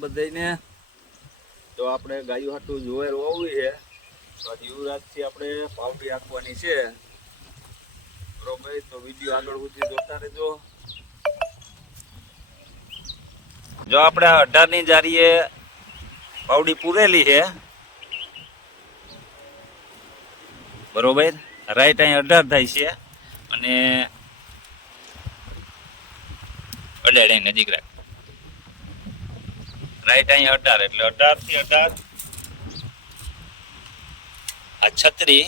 બધાને તો આપણે ગાયું હાટું જોવેર હોવું છે. તો યુવરાજથી આપણે પાવડી આપવાની છે. બરોબર, તો વીડિયો આગળ સુધી જોતા રહેજો. જો આપણે અઢારની જારીએ પાવડી પૂરેલી છે. બરોબર, રાઈટ અહીં અઢાર થાય છે. અને અઢાર નજીક રાખ રાઈટ અહીંયા અઢાર, એટલે અઢારથી અઢાર. આ છત્રી,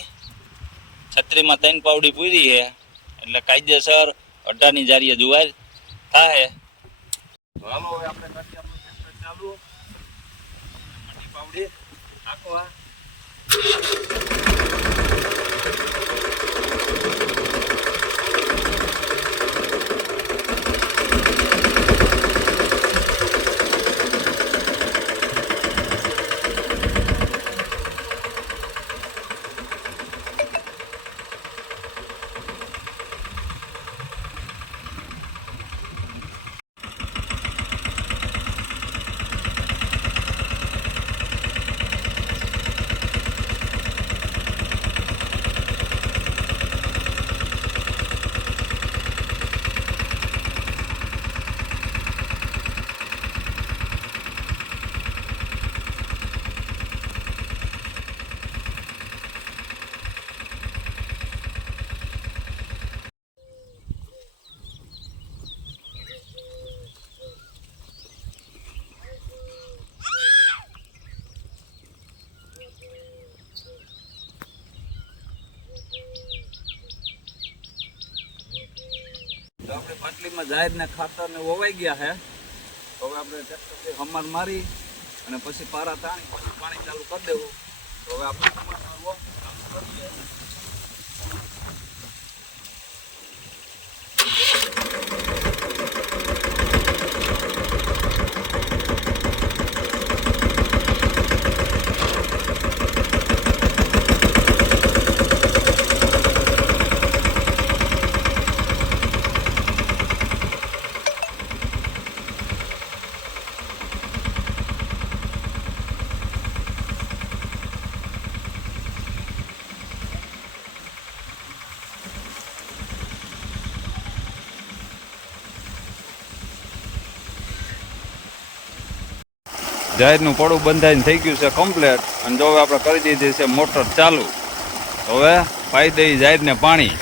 છત્રીમાં ત્રણ પાવડી પૂરી છે. એટલે કાયદેસર અઢારની જારીએ જુવાર થાય આપણે ચાલુ. પાવડી. નાખવા આપણે પાટલીમાં જાહેર ને ખાતર ને વવાઈ ગયા છે હવે આપણે ટ્રેક્ટરથી હમાર મારી અને પછી પારા તાણી પછી પાણી ચાલુ કરી દેવું. તો હવે આપણે હમાર મારવો ચાલુ કરીએ. જાહેરનું પડું બંધાઈને થઈ ગયું છે કમ્પ્લેટ અને જો હવે આપણે કરી દીધી છે મોટર ચાલુ હવે પાઈ દઈ જાહેરને પાણી.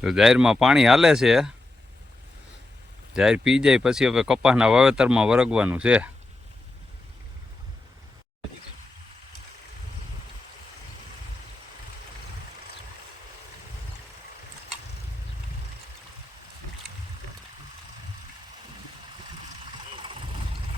તો જાહેરમાં પાણી હાલે છે. જાહેર પી જાય પછી હવે કપાસના વાવેતરમાં વરગવાનું છે.